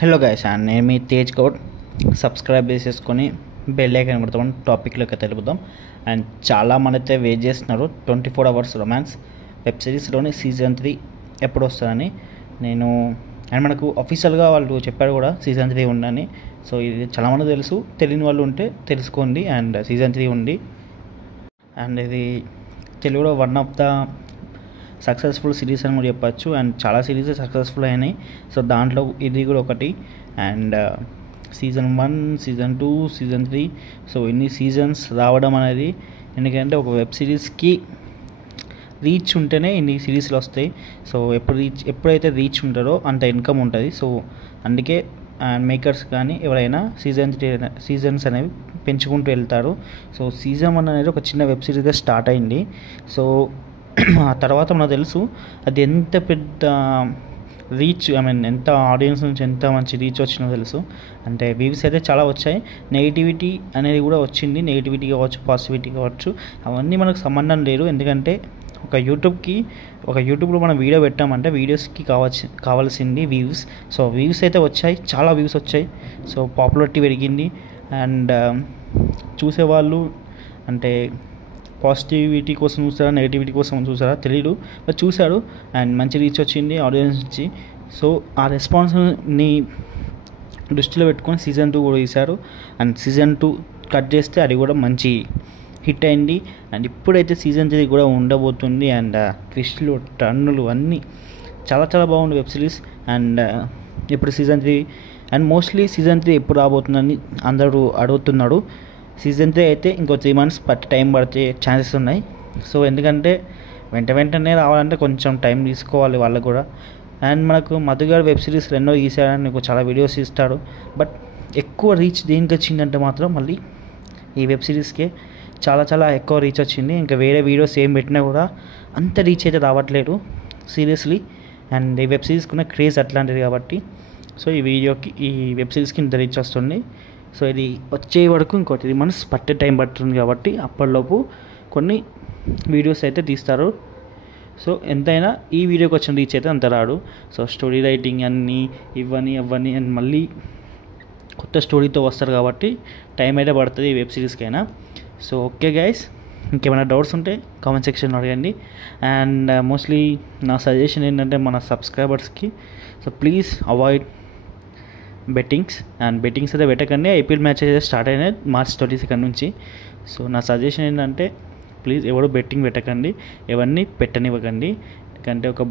Hello guys and నేను మీ Tej Goud. Subscribe చేసేసుకొని bell icon కొడతాం. టాపిక్లోకి తెలుపుదాం. అండ్ చాలా మంది అయితే వెయిట్ చేస్తున్నారు 24 అవర్స్ రొమాన్స్ వెబ్ సిరీస్లోని సీజన్ 3 ఎప్పుడు వస్తుందని. నేను అండ్ మనకు అఫీషియల్గా వాళ్ళు చెప్పారు కూడా సీజన్ 3 ఉందని. సో ఇది చాలామంది తెలుసు, తెలియని వాళ్ళు ఉంటే తెలుసుకోండి. అండ్ సీజన్ 3 ఉంది. అండ్ ఇది తెలుగులో one of the successful series అని కూడా చెప్పచ్చు. అండ్ చాలా సిరీస్ సక్సెస్ఫుల్ అయినాయి. సో దాంట్లో ఇది కూడా ఒకటి. And season 1, season 2, season 3, so ఇన్ని సీజన్స్ రావడం అనేది, ఎందుకంటే ఒక వెబ్ సిరీస్కి రీచ్ ఉంటేనే ఇన్ని సిరీస్లు వస్తాయి. సో ఎప్పుడైతే రీచ్ ఉంటారో అంత ఇన్కమ్ ఉంటుంది. సో అందుకే మేకర్స్ కానీ ఎవరైనా సీజన్స్ అనేవి పెంచుకుంటూ వెళ్తారు. సో సీజన్ 1 అనేది ఒక చిన్న వెబ్ సిరీస్గా స్టార్ట్ అయింది. సో ఆ తర్వాత మనకు తెలుసు అది ఎంత పెద్ద రీచ్, ఎంత ఆడియన్స్ నుంచి ఎంత మంచి రీచ్ వచ్చిందో తెలుసు. అంటే వ్యూస్ అయితే చాలా వచ్చాయి. నెగిటివిటీ అనేది కూడా వచ్చింది. నెగిటివిటీ కావచ్చు, పాజిటివిటీ కావచ్చు, అవన్నీ మనకు సంబంధం లేదు. ఎందుకంటే ఒక యూట్యూబ్లో మనం వీడియో పెట్టామంటే వీడియోస్కి కావాల్సింది వ్యూస్. సో వ్యూస్ అయితే వచ్చాయి, చాలా వ్యూస్ వచ్చాయి. సో పాపులారిటీ పెరిగింది. అండ్ చూసేవాళ్ళు అంటే పాజిటివిటీ కోసం చూసారా, నెగిటివిటీ కోసం చూసారా తెలియదు, బట్ చూశారు. అండ్ మంచి రీచ్ వచ్చింది ఆడియన్స్ నుంచి. సో ఆ రెస్పాన్స్ని దృష్టిలో పెట్టుకొని సీజన్ 2 కూడా తీశారు. అండ్ సీజన్ 2 కట్ చేస్తే అది కూడా మంచి హిట్ అయింది. అండ్ ఇప్పుడైతే సీజన్ 3 కూడా ఉండబోతుంది. అండ్ ట్విస్ట్లు, టర్నులు అన్నీ చాలా చాలా బాగుంది వెబ్ సిరీస్. అండ్ ఇప్పుడు సీజన్ 3 అండ్ మోస్ట్లీ సీజన్ 3 ఎప్పుడు రాబోతుందని అందరూ అడుగుతున్నాడు. సీజన్ 3 అయితే ఇంకో 3 months టైం పడితే ఛాన్సెస్ ఉన్నాయి. సో ఎందుకంటే వెంటనే రావాలంటే కొంచెం టైం తీసుకోవాలి వాళ్ళకు కూడా. అండ్ మనకు మధు గారు వెబ్ సిరీస్ ఎన్నో తీసాడని నీకు చాలా వీడియోస్ ఇస్తాడు. బట్ ఎక్కువ రీచ్ దేనికి వచ్చిందంటే మాత్రం మళ్ళీ ఈ వెబ్ సిరీస్కే చాలా చాలా ఎక్కువ రీచ్ వచ్చింది. ఇంకా వేరే వీడియోస్ ఏం పెట్టినా కూడా అంత రీచ్ అయితే రావట్లేదు సీరియస్లీ. అండ్ ఈ వెబ్ సిరీస్కి ఉన్న క్రేజ్ అట్లాంటిది కాబట్టి సో ఈ వెబ్ సిరీస్కి ఇంత రీచ్ వస్తుంది. సో ఇది వచ్చే వరకు ఇంకో 3 months టైం పడుతుంది కాబట్టి అప్పటిలోపు కొన్ని వీడియోస్ అయితే తీస్తారు. సో ఎంతైనా ఈ వీడియోకి వచ్చిన రీచ్ అయితే అంత రాడు. సో స్టోరీ రైటింగ్ అన్నీ ఇవ్వని అండ్ మళ్ళీ కొత్త స్టోరీతో వస్తారు కాబట్టి టైం అయితే పడుతుంది ఈ వెబ్ సిరీస్కైనా. సో ఓకే గైస్, ఇంకేమైనా డౌట్స్ ఉంటే కామెంట్ సెక్షన్లో అడగండి. అండ్ మోస్ట్లీ నా సజెషన్ ఏంటంటే మన సబ్స్క్రైబర్స్కి, సో ప్లీజ్ అవాయిడ్ బెట్టింగ్స్ అయితే పెట్టకండి. ఐపీఎల్ మ్యాచెస్ స్టార్ట్ అయినాయి March 22 నుంచి. సో నా సజెషన్ ఏంటంటే ప్లీజ్ ఎవరు బెట్టింగ్ పెట్టకండి, ఎవరిని పెట్టనివ్వకండి. ఎందుకంటే ఒక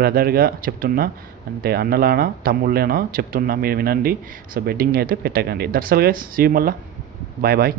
బ్రదర్గా చెప్తున్నా, అంటే అన్నలానా తమ్ముళ్ళేనా చెప్తున్నా, మీరు వినండి. సో బెట్టింగ్ అయితే పెట్టకండి. That's all guys, see you మళ్ళా, బాయ్.